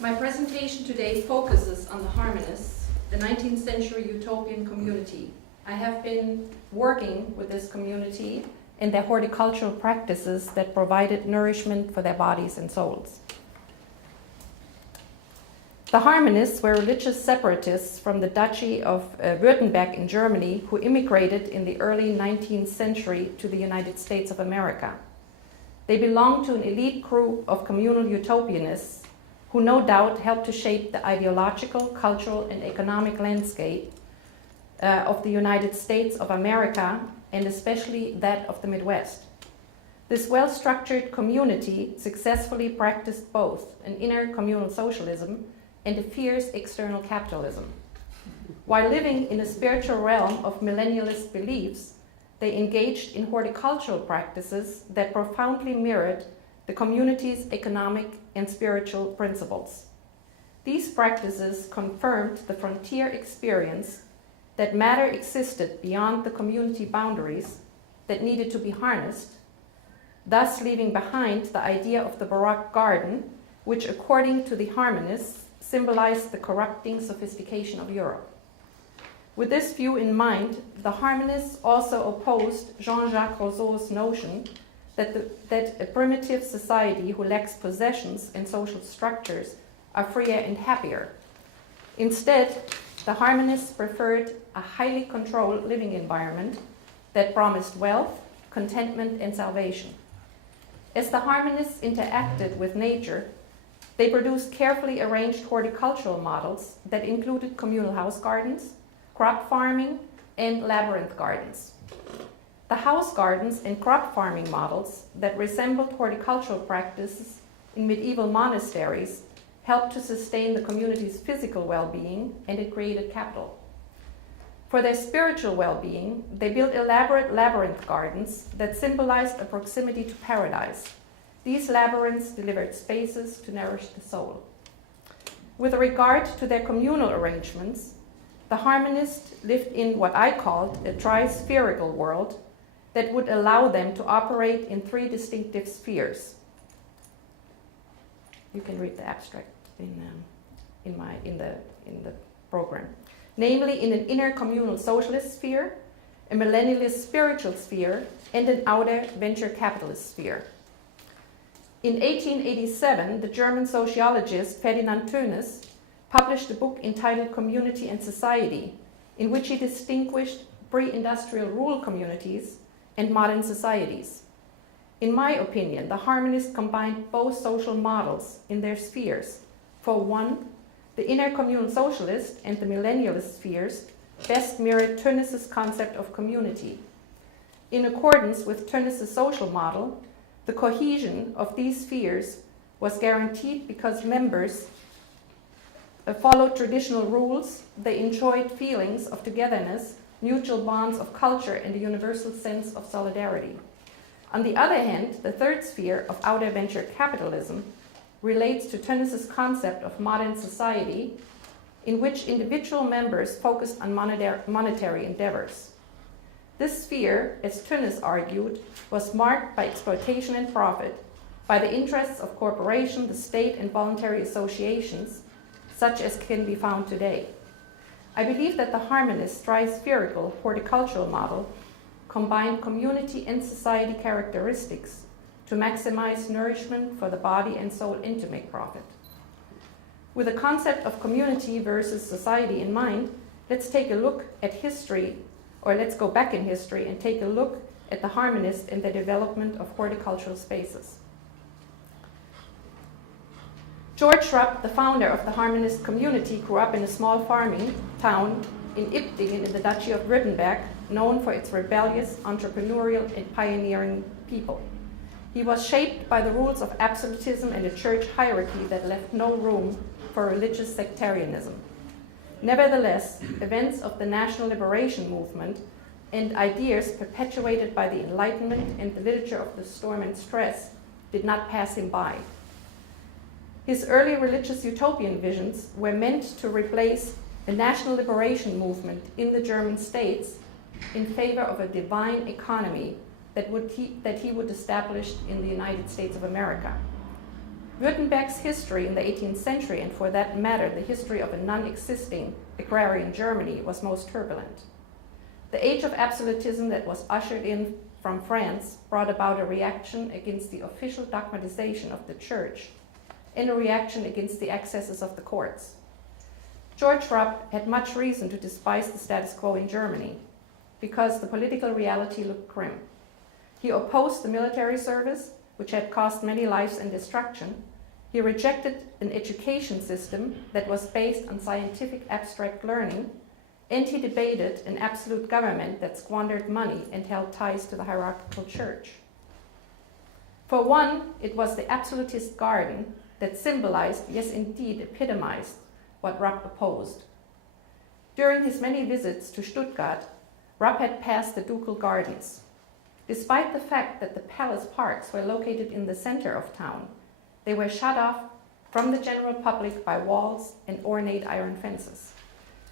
My presentation today focuses on the Harmonists, the 19th century utopian community. I have been working with this community in their horticultural practices that provided nourishment for their bodies and souls. The Harmonists were religious separatists from the Duchy of Württemberg in Germany who immigrated in the early 19th century to the United States of America. They belonged to an elite group of communal utopianists who no doubt helped to shape the ideological, cultural, and economic landscape of the United States of America, and especially that of the Midwest. This well-structured community successfully practiced both an inner communal socialism and a fierce external capitalism. While living in a spiritual realm of millennialist beliefs, they engaged in horticultural practices that profoundly mirrored the community's economic and spiritual principles. These practices confirmed the frontier experience that matter existed beyond the community boundaries that needed to be harnessed, thus leaving behind the idea of the Baroque garden, which according to the Harmonists symbolized the corrupting sophistication of Europe. With this view in mind, the Harmonists also opposed Jean-Jacques Rousseau's notion that a primitive society who lacks possessions and social structures are freer and happier. Instead, the Harmonists preferred a highly controlled living environment that promised wealth, contentment, and salvation. As the Harmonists interacted with nature, they produced carefully arranged horticultural models that included communal house gardens, crop farming, and labyrinth gardens. The house gardens and crop farming models that resembled horticultural practices in medieval monasteries helped to sustain the community's physical well-being, and it created capital. For their spiritual well-being, they built elaborate labyrinth gardens that symbolized a proximity to paradise. These labyrinths delivered spaces to nourish the soul. With regard to their communal arrangements, the Harmonists lived in what I called a tri-spherical world that would allow them to operate in three distinctive spheres. You can read the abstract in the program. Namely, in an inner communal socialist sphere, a millennialist spiritual sphere, and an outer venture capitalist sphere. In 1887, the German sociologist Ferdinand Tönnies published a book entitled Community and Society, in which he distinguished pre-industrial rural communities and modern societies. In my opinion, the Harmonists combined both social models in their spheres. For one, the inner communal socialist and the millennialist spheres best mirrored Tönnies' concept of community. In accordance with Tönnies' social model, the cohesion of these spheres was guaranteed because members followed traditional rules, they enjoyed feelings of togetherness, mutual bonds of culture, and a universal sense of solidarity. On the other hand, the third sphere of outer venture capitalism relates to Tönnies' concept of modern society, in which individual members focused on monetary endeavors. This sphere, as Tönnies argued, was marked by exploitation and profit, by the interests of corporation, the state, and voluntary associations, such as can be found today. I believe that the Harmonist tri-spherical horticultural model combined community and society characteristics to maximize nourishment for the body and soul and to make profit. With the concept of community versus society in mind, let's take a look at history, or let's go back in history and take a look at the Harmonists and the development of horticultural spaces. George Schrupp, the founder of the Harmonist community, grew up in a small farming town in Iptingen in the Duchy of Württemberg, known for its rebellious, entrepreneurial, and pioneering people. He was shaped by the rules of absolutism and a church hierarchy that left no room for religious sectarianism. Nevertheless, events of the national liberation movement and ideas perpetuated by the Enlightenment and the literature of the storm and stress did not pass him by. His early religious utopian visions were meant to replace the national liberation movement in the German states in favor of a divine economy that he would establish in the United States of America. Württemberg's history in the 18th century, and for that matter, the history of a non-existing agrarian Germany, was most turbulent. The age of absolutism that was ushered in from France brought about a reaction against the official dogmatization of the church and a reaction against the excesses of the courts. George Rupp had much reason to despise the status quo in Germany because the political reality looked grim. He opposed the military service, which had cost many lives and destruction. He rejected an education system that was based on scientific abstract learning, and he debated an absolute government that squandered money and held ties to the hierarchical church. For one, it was the absolutist garden that symbolized, yes indeed epitomized, what Rupp opposed. During his many visits to Stuttgart, Rupp had passed the ducal gardens. Despite the fact that the palace parks were located in the center of town, they were shut off from the general public by walls and ornate iron fences.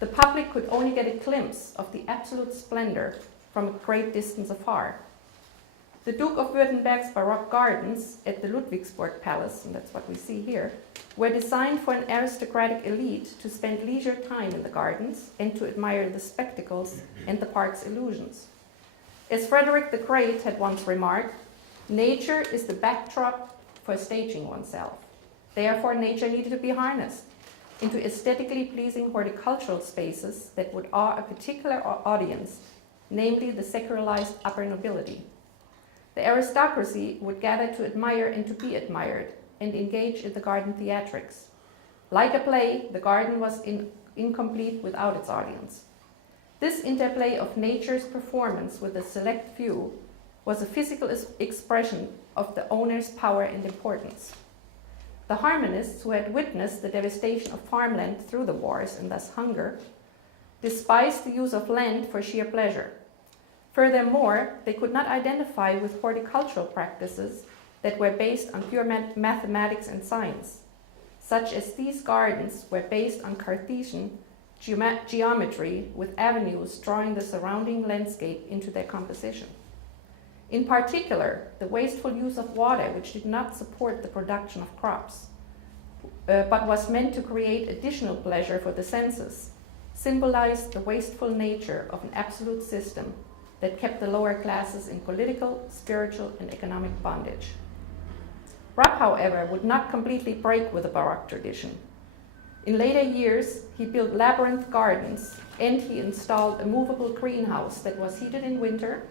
The public could only get a glimpse of the absolute splendor from a great distance afar. The Duke of Württemberg's Baroque gardens at the Ludwigsburg Palace, and that's what we see here, were designed for an aristocratic elite to spend leisure time in the gardens and to admire the spectacles and the park's illusions. As Frederick the Great had once remarked, nature is the backdrop for staging oneself. Therefore, nature needed to be harnessed into aesthetically pleasing horticultural spaces that would awe a particular audience, namely the secularized upper nobility. The aristocracy would gather to admire and to be admired and engage in the garden theatrics. Like a play, the garden was incomplete without its audience. This interplay of nature's performance with a select few was a physical expression of the owner's power and importance. The Harmonists, who had witnessed the devastation of farmland through the wars and thus hunger, despised the use of land for sheer pleasure. Furthermore, they could not identify with horticultural practices that were based on pure mathematics and science, such as these gardens were based on Cartesian geometry with avenues drawing the surrounding landscape into their composition. In particular, the wasteful use of water, which did not support the production of crops, but was meant to create additional pleasure for the senses, symbolized the wasteful nature of an absolute system that kept the lower classes in political, spiritual, and economic bondage. Rupp, however, would not completely break with the Baroque tradition. In later years, he built labyrinth gardens and he installed a movable greenhouse that was heated in winter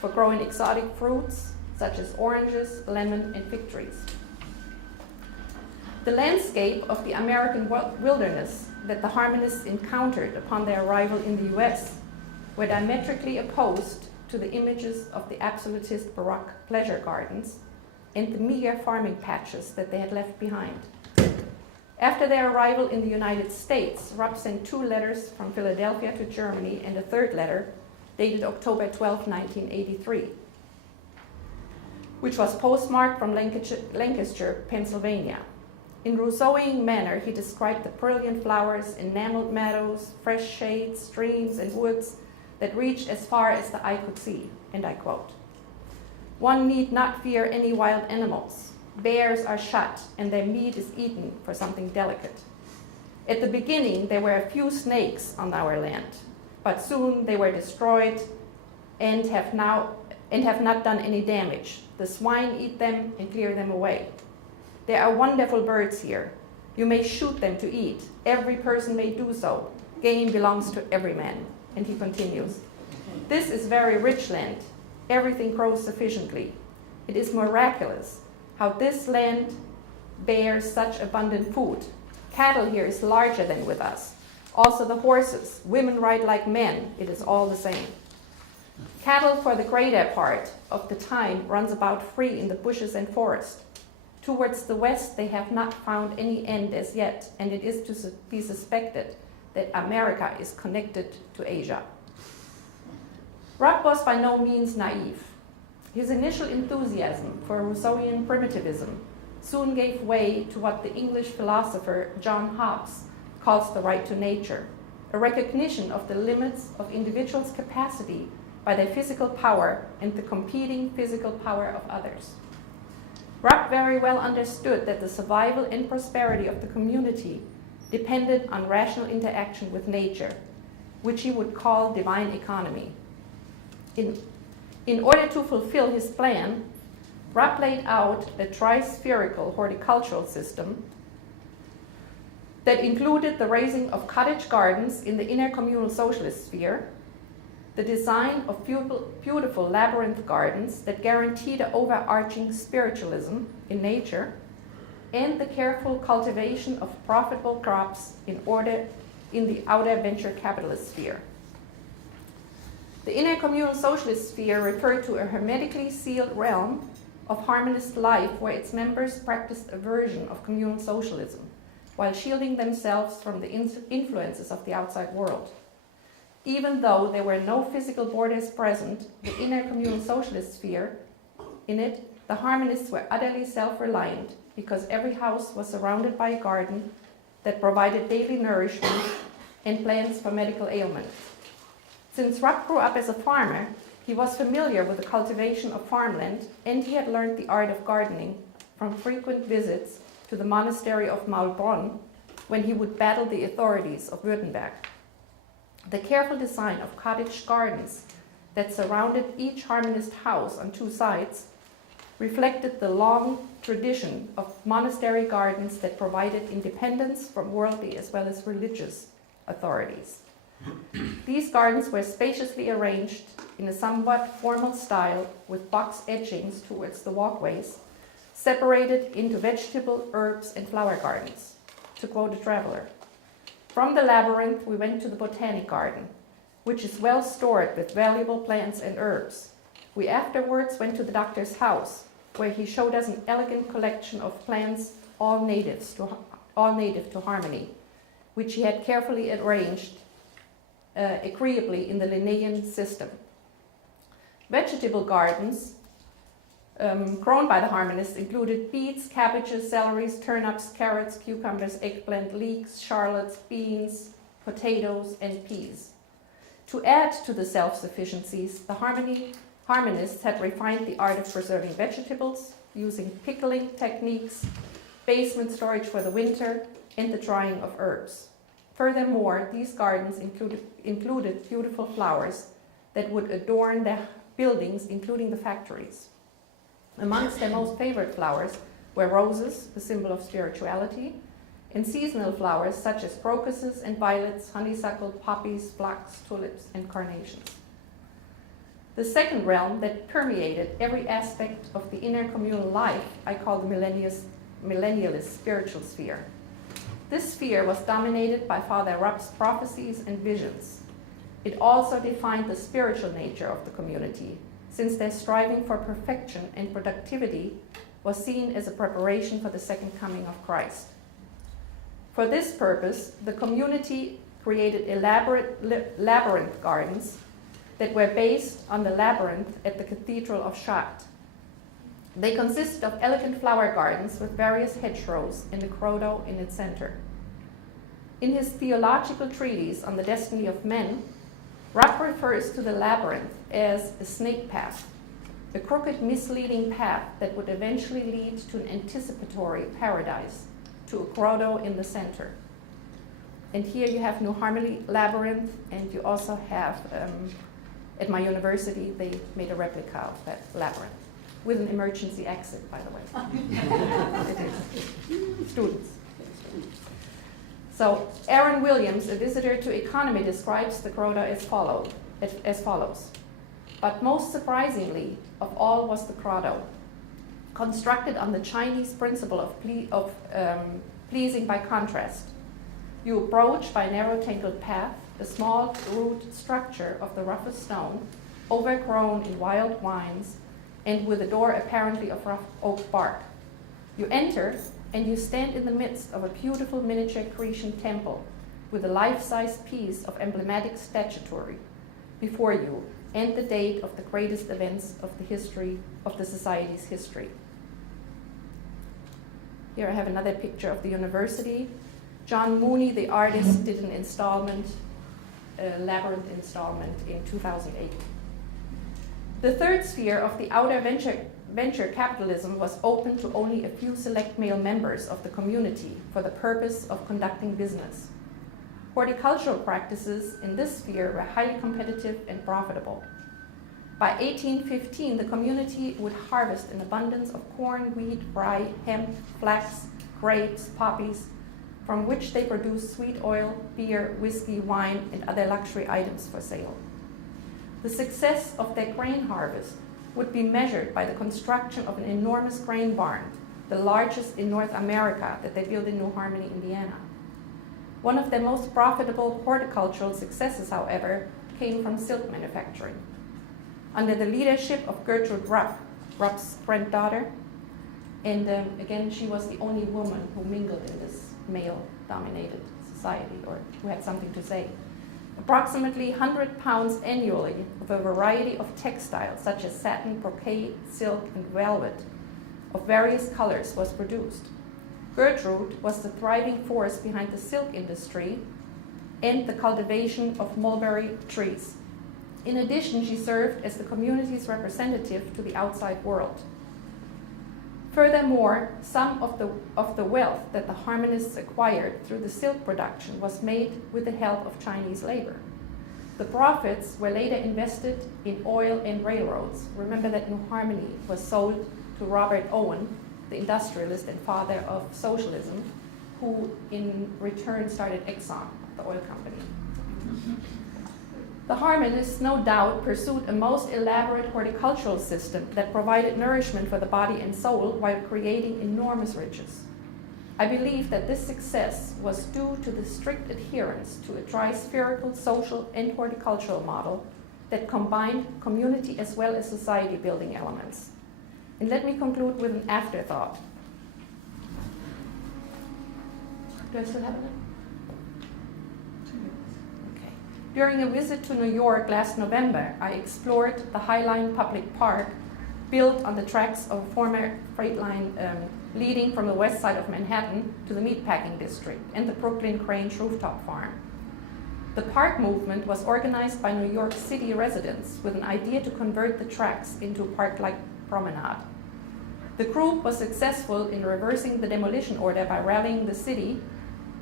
for growing exotic fruits such as oranges, lemon, and fig trees. The landscape of the American wilderness that the Harmonists encountered upon their arrival in the US were diametrically opposed to the images of the absolutist Baroque pleasure gardens and the meager farming patches that they had left behind. After their arrival in the United States, Rupp sent 2 letters from Philadelphia to Germany and a 3rd letter dated October 12, 1983, which was postmarked from Lancaster, Pennsylvania. In Rousseauian manner, he described the brilliant flowers, enameled meadows, fresh shades, streams, and woods that reached as far as the eye could see, and I quote, "One need not fear any wild animals. Bears are shot, and their meat is eaten for something delicate. At the beginning, there were a few snakes on our land, but soon they were destroyed and have not done any damage. The swine eat them and clear them away. There are wonderful birds here. You may shoot them to eat. Every person may do so. Game belongs to every man." And he continues, "This is very rich land. Everything grows sufficiently. It is miraculous how this land bears such abundant food. Cattle here is larger than with us. Also the horses, women ride like men, it is all the same. Cattle for the greater part of the time runs about free in the bushes and forest. Towards the west they have not found any end as yet, and it is to be suspected that America is connected to Asia." Rupp was by no means naive. His initial enthusiasm for Rousseauian primitivism soon gave way to what the English philosopher John Hobbes calls the right to nature, a recognition of the limits of individuals' capacity by their physical power and the competing physical power of others. Rupp very well understood that the survival and prosperity of the community depended on rational interaction with nature, which he would call divine economy. In order to fulfill his plan, Rupp laid out a tri-spherical horticultural system that included the raising of cottage gardens in the inner communal socialist sphere, the design of beautiful labyrinth gardens that guarantee the overarching spiritualism in nature, and the careful cultivation of profitable crops in the outer venture capitalist sphere. The inner communal socialist sphere referred to a hermetically sealed realm of harmonist life where its members practiced a version of communal socialism while shielding themselves from the influences of the outside world. Even though there were no physical borders present, the inner communal socialist sphere, in it, the harmonists were utterly self-reliant because every house was surrounded by a garden that provided daily nourishment and plants for medical ailments. Since Rupp grew up as a farmer, he was familiar with the cultivation of farmland, and he had learned the art of gardening from frequent visits to the monastery of Maulbronn when he would battle the authorities of Württemberg. The careful design of cottage gardens that surrounded each harmonist house on two sides reflected the long tradition of monastery gardens that provided independence from worldly as well as religious authorities. These gardens were spaciously arranged in a somewhat formal style with box etchings towards the walkways, separated into vegetable, herbs, and flower gardens. To quote a traveler, "From the labyrinth we went to the botanic garden, which is well stored with valuable plants and herbs. We afterwards went to the doctor's house, where he showed us an elegant collection of plants, all native to Harmony, which he had carefully arranged agreeably in the Linnaean system. Vegetable gardens grown by the Harmonists included beets, cabbages, celeries, turnips, carrots, cucumbers, eggplant, leeks, shallots, beans, potatoes, and peas. To add to the self-sufficiencies, the Harmonists had refined the art of preserving vegetables, using pickling techniques, basement storage for the winter, and the drying of herbs. Furthermore, these gardens included beautiful flowers that would adorn their buildings, including the factories. Amongst their most favorite flowers were roses, the symbol of spirituality, and seasonal flowers such as crocuses and violets, honeysuckle, poppies, phlox, tulips, and carnations. The second realm that permeated every aspect of the inner communal life I call the millennialist spiritual sphere. This sphere was dominated by Father Rupp's prophecies and visions. It also defined the spiritual nature of the community, since their striving for perfection and productivity was seen as a preparation for the second coming of Christ. For this purpose, the community created elaborate labyrinth gardens that were based on the labyrinth at the Cathedral of Chartres. They consisted of elegant flower gardens with various hedgerows and a grotto in its center. In his theological treatise on the destiny of men, Rupp refers to the labyrinth as a snake path, a crooked, misleading path that would eventually lead to an anticipatory paradise, to a grotto in the center. And here you have New Harmony Labyrinth, and you also have, at my university, they made a replica of that labyrinth, with an emergency exit, by the way. It is. Students. So Aaron Williams, a visitor to economy, describes the grotto as follows. But most surprisingly of all was the grotto, constructed on the Chinese principle of pleasing by contrast. You approach by a narrow tangled path, the small root structure of the roughest stone, overgrown in wild vines, and with a door apparently of rough oak bark. You enter, and you stand in the midst of a beautiful miniature Grecian temple with a life-size piece of emblematic statuary before you, and the date of the greatest events of the society's history. Here I have another picture of the university. John Mooney, the artist, did an installment, a labyrinth installment in 2008. The third sphere of the outer venture venture capitalism was open to only a few select male members of the community for the purpose of conducting business. Horticultural practices in this sphere were highly competitive and profitable. By 1815, the community would harvest an abundance of corn, wheat, rye, hemp, flax, grapes, poppies, from which they produced sweet oil, beer, whiskey, wine, and other luxury items for sale. The success of their grain harvest would be measured by the construction of an enormous grain barn, the largest in North America, that they built in New Harmony, Indiana. One of their most profitable horticultural successes, however, came from silk manufacturing. Under the leadership of Gertrude Rupp, Rupp's granddaughter, and again, she was the only woman who mingled in this male-dominated society, or who had something to say. Approximately 100 pounds annually of a variety of textiles, such as satin, brocade, silk, and velvet, of various colors was produced. Gertrude was the thriving force behind the silk industry and the cultivation of mulberry trees. In addition, she served as the community's representative to the outside world. Furthermore, some of the wealth that the Harmonists acquired through the silk production was made with the help of Chinese labor. The profits were later invested in oil and railroads. Remember that New Harmony was sold to Robert Owen, the industrialist and father of socialism, who in return started Exxon, the oil company. The Harmonists, no doubt, pursued a most elaborate horticultural system that provided nourishment for the body and soul while creating enormous riches. I believe that this success was due to the strict adherence to a tri-spherical social and horticultural model that combined community as well as society building elements. And let me conclude with an afterthought. Do I still have it? Okay. During a visit to New York last November, I explored the High Line Public Park, built on the tracks of a former freight line leading from the west side of Manhattan to the meatpacking district, and the Brooklyn Grange rooftop farm. The park movement was organized by New York City residents with an idea to convert the tracks into a park-like promenade. The group was successful in reversing the demolition order by rallying the city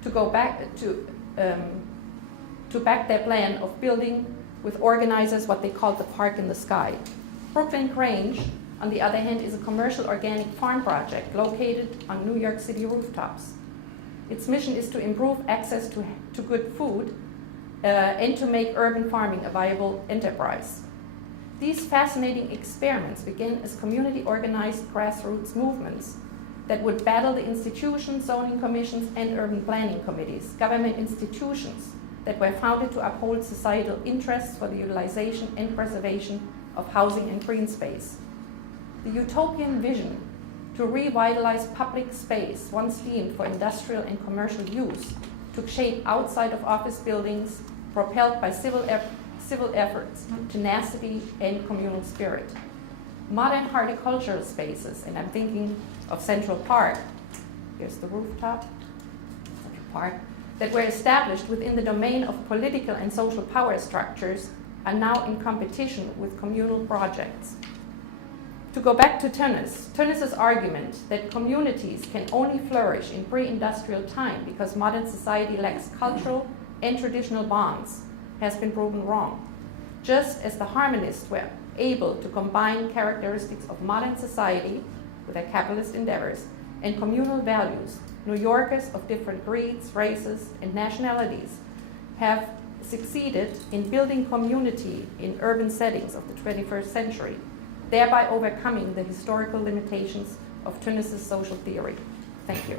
to go back to back their plan of building with organizers what they called the park in the sky. Brooklyn Grange, on the other hand, is a commercial organic farm project located on New York City rooftops. Its mission is to improve access to good food and to make urban farming a viable enterprise. These fascinating experiments began as community-organized grassroots movements that would battle the institutions, zoning commissions, and urban planning committees, government institutions that were founded to uphold societal interests for the utilization and preservation of housing and green space. The utopian vision to revitalize public space, once deemed for industrial and commercial use, took shape outside of office buildings, propelled by civil efforts, tenacity, and communal spirit. Modern horticultural spaces, and I'm thinking of Central Park, here's the rooftop, Central Park, that were established within the domain of political and social power structures are now in competition with communal projects. To go back to Tönnes's argument that communities can only flourish in pre-industrial time because modern society lacks cultural and traditional bonds has been proven wrong. Just as the Harmonists were able to combine characteristics of modern society with their capitalist endeavors and communal values, New Yorkers of different breeds, races, and nationalities have succeeded in building community in urban settings of the 21st century, thereby overcoming the historical limitations of Tönnes's social theory. Thank you.